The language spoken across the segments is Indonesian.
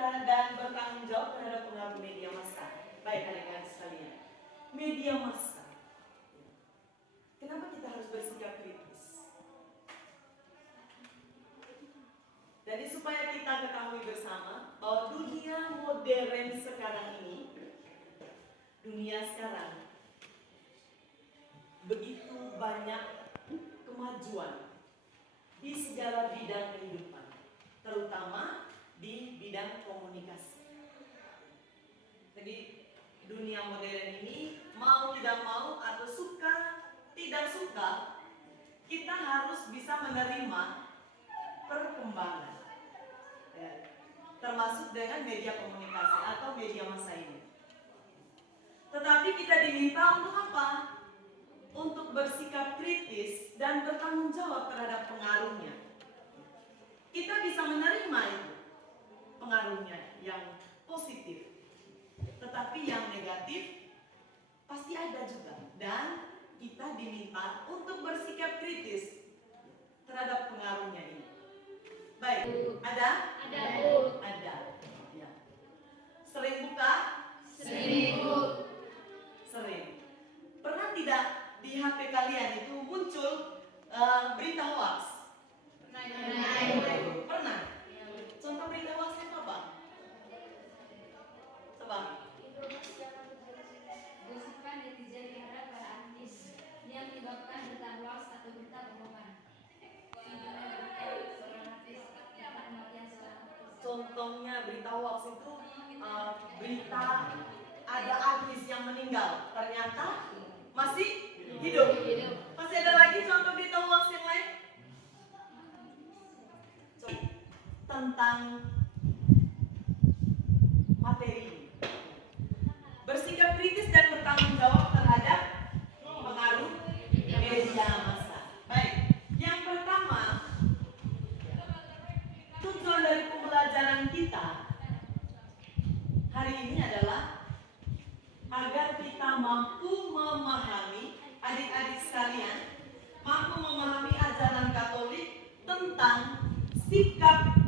dan bertanggung jawab terhadap pengaruh media massa. Baik adik-adik sekalian, media massa. Kenapa kita harus bersikap kritis? Jadi supaya kita ketahui bersama bahwa dunia modern sekarang ini, dunia sekarang begitu banyak kemajuan di segala bidang kehidupan, terutama di bidang komunikasi. Jadi dunia modern ini mau tidak mau atau suka tidak suka, kita harus bisa menerima perkembangan, termasuk dengan media komunikasi atau media massa ini. Tetapi kita diminta untuk apa? Untuk bersikap kritis dan bertanggung jawab terhadap pengaruhnya. Kita bisa menerima itu, pengaruhnya yang positif, tetapi yang negatif pasti ada juga. Dan kita diminta untuk bersikap kritis terhadap pengaruhnya ini. Baik, ada? Ada. Ada. Ya. Sering buka? Sering. Sering. Pernah tidak di HP kalian itu muncul berita hoax? Pernah. Contoh berita hoax itu apa? Coba. Gosipkan netizen terhadap para artis yang menyebabkan berita hoax atau berita bohongan. Contohnya berita hoax itu berita ada artis yang meninggal, ternyata masih hidup. Masih ada lagi contoh berita hoax yang lain? Tentang materi. Bersikap kritis dan bertanggung jawab terhadap pengaruh media massa. Baik, yang pertama, tujuan dari pembelajaran kita hari ini adalah agar kita mampu memahami, adik-adik sekalian, mampu memahami ajaran Katolik tentang sikap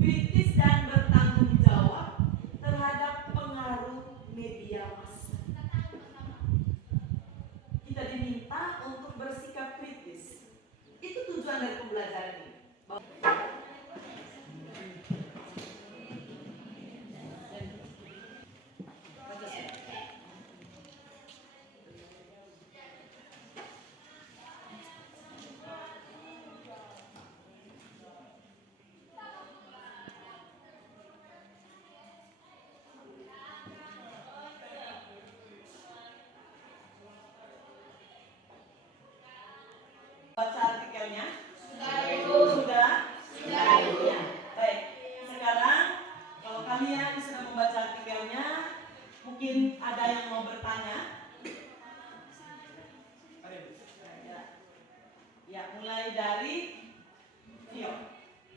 kritis dan bertanggung jawab terhadap pengaruh media massa. Kita diminta untuk bersikap kritis. Itu tujuan dari pembelajaran ini. Baca artikelnya? Sudah? Ya. Baik. Sekarang kalau kalian sudah membaca artikelnya, mungkin ada yang mau bertanya? Ya, mulai dari Vio.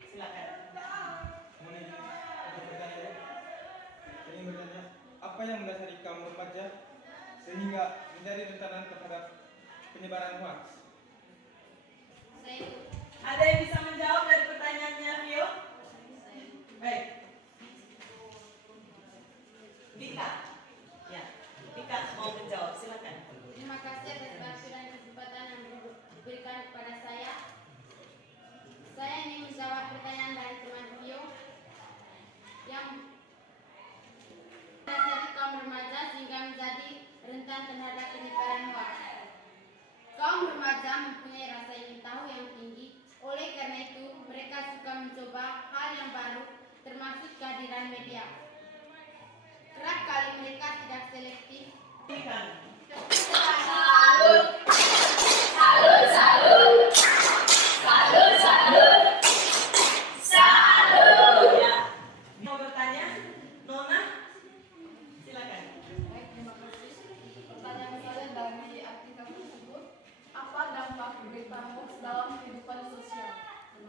Silakan. Ini bertanya, apa yang mendasari kaum remaja sehingga menjadi rentan terhadap penyebaran hoax? Ada yang bisa menjawab dari pertanyaannya Vio? Baik. Dika. Ya, Dika mau menjawab, silakan. Terima kasih atas waktu dan kesempatan yang diberikan kepada saya. Saya ingin menjawab pertanyaan dari teman Vio yang mendasari kaum remaja sehingga menjadi rentan terhadap penyebaran hoax. Kaum remaja mempunyai rasa ingin tahu yang tinggi. Oleh karena itu, mereka suka mencoba hal yang baru, termasuk kehadiran media. Kerap kali mereka tidak selektif. Salut. Salut, salut. Salut, salut. Salut. Ya. Mau bertanya? Nona? Silakan. Baik, terima kasih. Pertanyaan saya dari artikel tersebut, apa dampak berita hoax dalam kehidupan sosial?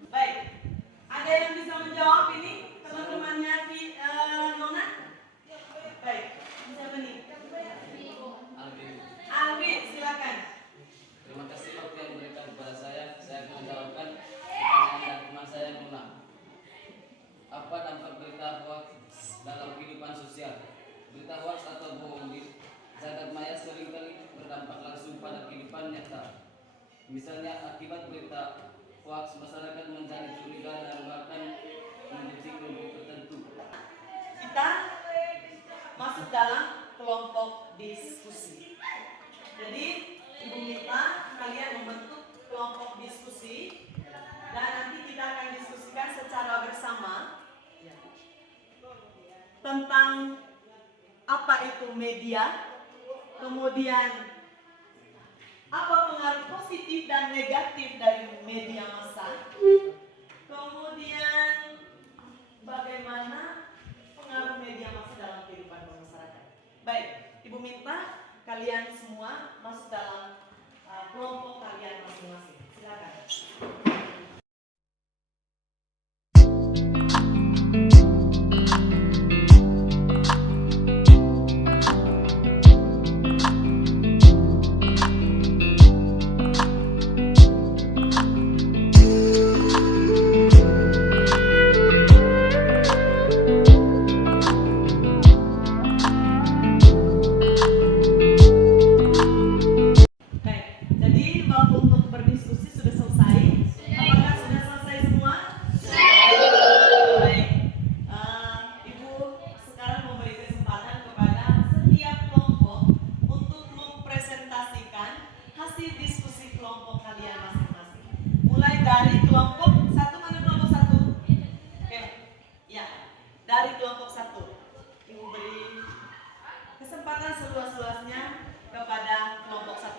Baik. Ada yang bisa menjawab ini? Teman-temannya Nona? Baik. Siapa nih? berita hoaks atau bohong di jagat maya seringkali berdampak langsung pada kehidupan nyata. Misalnya akibat berita hoaks masyarakat menjadi curiga dan bahkan membenci kelompok tertentu. Kita masuk dalam kelompok diskusi. Jadi Ibu minta kalian membentuk kelompok diskusi dan nanti kita akan diskusikan secara bersama tentang apa itu media, kemudian apa pengaruh positif dan negatif dari media massa, kemudian bagaimana pengaruh media massa dalam kehidupan bermasyarakat. Baik, Ibu minta kalian semua masuk dalam kelompok kalian masing-masing.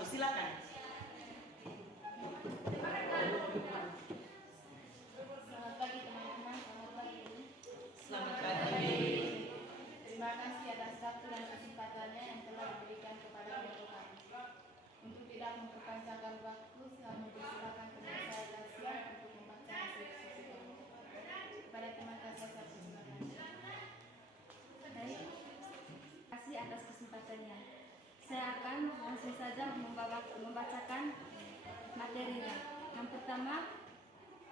Silakan. Saya akan langsung saja membacakan materinya. Yang pertama,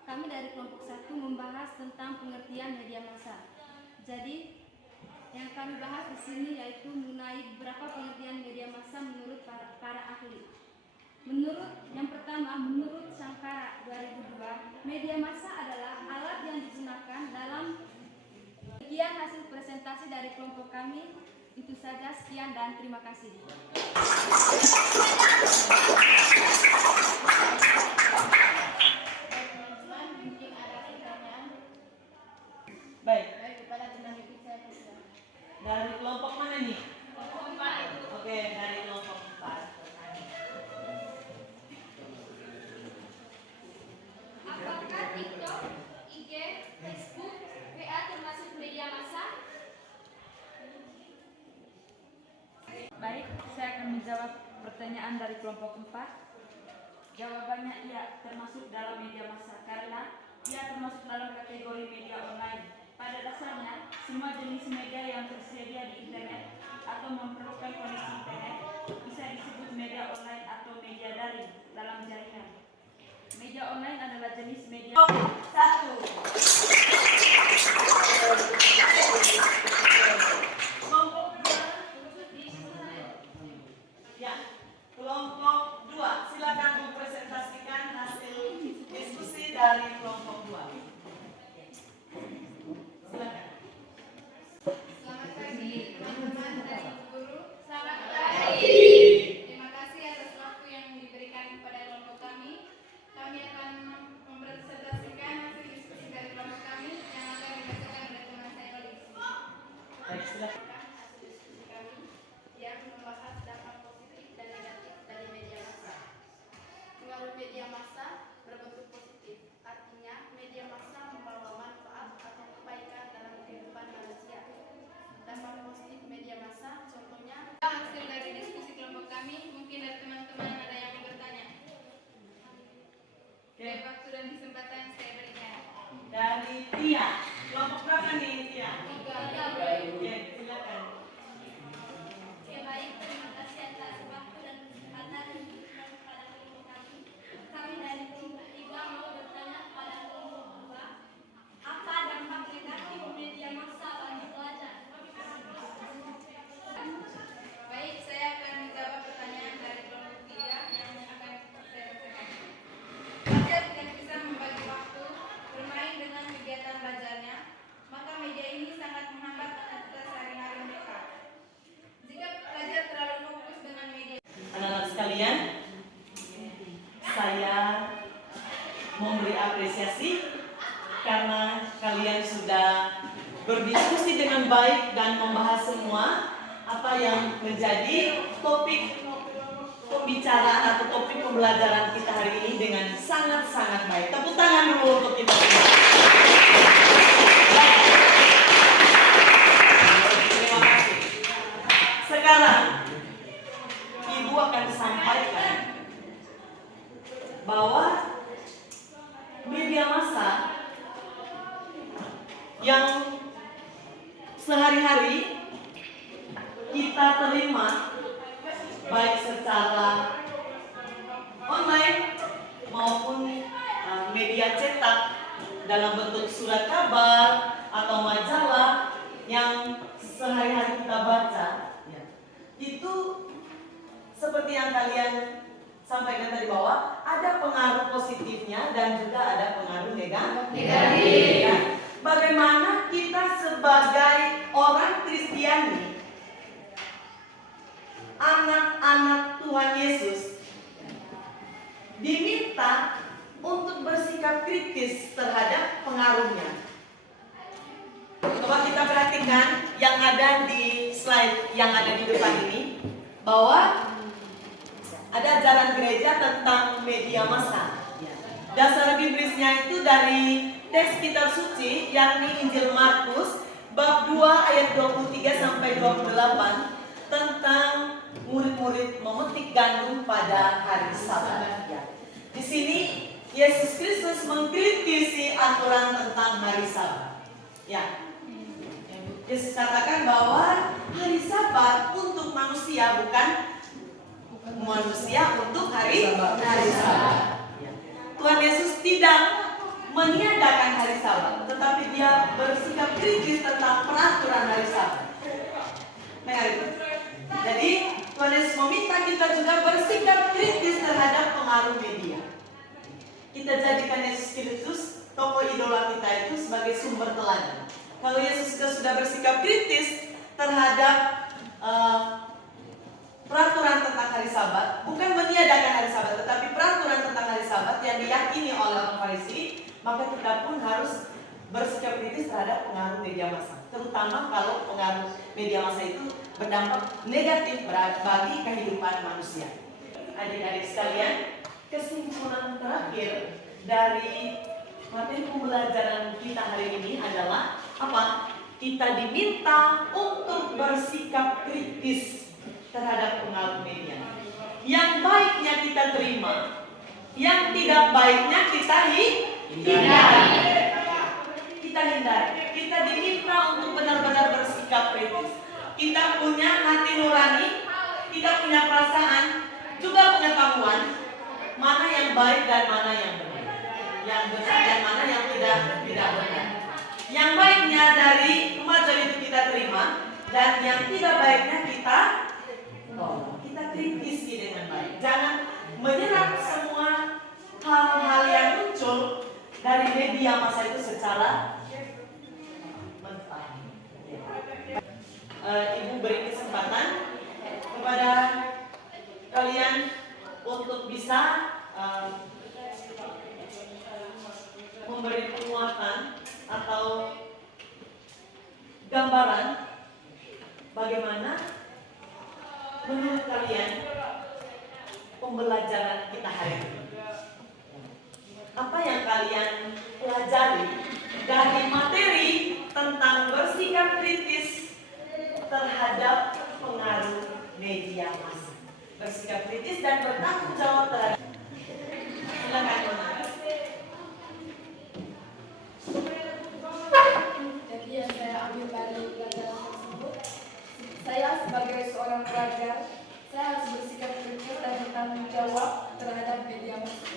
kami dari kelompok 1 membahas tentang pengertian media massa. Jadi, yang kami bahas di sini yaitu mengenai beberapa pengertian media massa menurut para ahli. Yang pertama, menurut Sankara 2002, media massa adalah alat yang digunakan dalam sekian hasil presentasi dari kelompok kami. Itu saja, sekian dan terima kasih. Teman-teman, mungkin ada pertanyaan. Baik, Kepada teman itu saya persilakan. dari kelompok mana nih? Kelompok 4 itu. Oke, dari kelompok 4. Apakah TikTok, IG, Facebook, WA termasuk media massa? Baik, saya akan menjawab pertanyaan dari kelompok 4. Jawabannya iya, termasuk dalam media massa karena ia termasuk dalam kategori media online. Pada dasarnya, semua jenis media yang tersedia di internet atau memerlukan koneksi internet bisa disebut media online atau media daring dalam jaringan. Media online adalah jenis media. 1. Kelompok 2. Ya, kelompok 2. Silakan mempresentasikan hasil diskusi dari kelompok 2. Silakan. Selamat pagi teman-teman dari guru. Selamat pagi. Terima kasih atas waktu yang diberikan kepada kelompok kami. Kami akan mempresentasikan hasil diskusi dari kelompok kami yang akan dibacakan oleh teman saya Olis. Baik, silakan. Hasil diskusi kami yang membahas dampak positif dan negatif dari media massa. Pengaruh media massa berbentuk positif, artinya media massa membawa manfaat atau kebaikan dalam kehidupan manusia. Dampak positif media massa, contohnya hasil dari diskusi kelompok kami, mungkin dari teman-teman ada yang mau bertanya. Oke, Waktu dan kesempatan saya berikan. dari Tia. Kelompok berapa nih, Tia? Tiga. Oke, silakan. berdiskusi dengan baik dan membahas semua apa yang menjadi topik pembicaraan atau topik pembelajaran kita hari ini dengan sangat-sangat baik. Tepuk tangan dulu untuk kita semua. Baik. Terima kasih. Sekarang Ibu akan sampaikan bahwa media massa yang sehari-hari kita terima baik secara online maupun media cetak dalam bentuk surat kabar atau majalah yang sehari-hari kita baca, itu seperti yang kalian sampaikan tadi bahwa ada pengaruh positifnya dan juga ada pengaruh negatif. Ya. Bagaimana kita sebagai orang Kristiani, anak-anak Tuhan Yesus, diminta untuk bersikap kritis terhadap pengaruhnya. Coba kita perhatikan yang ada di slide yang ada di depan ini, bahwa ada ajaran gereja tentang media massa. Dasar biblisnya itu dari teks kitab suci, yakni Injil Markus bab 2 ayat 23 sampai 28 tentang murid-murid memetik gandum pada hari Sabat. Di sini Yesus Kristus mengkritisi aturan tentang hari Sabat. Yesus katakan bahwa hari Sabat untuk manusia, bukan manusia untuk hari Sabat. Tuhan Yesus tidak meniadakan hari Sabat, tetapi dia bersikap kritis tentang peraturan hari Sabat. Jadi Tuhan Yesus meminta kita juga bersikap kritis terhadap pengaruh media. Kita jadikan Yesus Kristus, tokoh idola kita itu, sebagai sumber teladan. Kalau Yesus sudah bersikap kritis terhadap peraturan tentang hari Sabat, bukan meniadakan hari Sabat, tetapi peraturan tentang hari Sabat yang diyakini oleh orang Farisi, maka kita pun harus bersikap kritis terhadap pengaruh media massa, terutama kalau pengaruh media massa itu berdampak negatif bagi kehidupan manusia. Adik-adik sekalian, kesimpulan terakhir dari materi pembelajaran kita hari ini adalah apa? Kita diminta untuk bersikap kritis terhadap pengaruh media. Yang baiknya kita terima, yang tidak baiknya kita hindari. Kita hindari. Kita diminta untuk benar-benar bersikap kritis. Kita punya hati nurani, kita punya perasaan, juga pengetahuan mana yang baik dan mana yang benar, yang benar dan mana yang tidak benar. Yang baiknya dari kemajuan itu kita terima, dan yang tidak baiknya kita kritisi dengan baik. Jangan menyerap semua hal-hal yang muncul dari media massa itu secara mentah. Ibu beri kesempatan kepada kalian untuk bisa memberi penguatan atau gambaran bagaimana menurut kalian pembelajaran kita hari ini. Apa yang kalian pelajari dari materi tentang bersikap kritis terhadap pengaruh media massa, bersikap kritis dan bertanggung jawab terhadap. Silakan. Jadi yang saya ambil dari pelajaran tersebut, saya sebagai seorang pelajar, saya harus bersikap kritis dan bertanggung jawab terhadap media massa.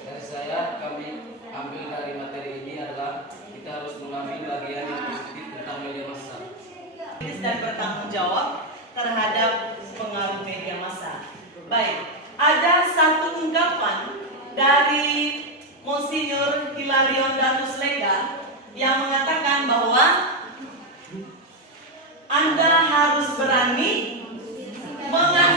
Dari saya, kami ambil dari materi ini adalah kita harus mengambil bagian yang positif tentang media massa Dan bertanggung jawab terhadap pengaruh media massa. Baik, ada satu ungkapan dari Monsinyur Hilarion Datus Lega yang mengatakan bahwa Anda harus berani mengambil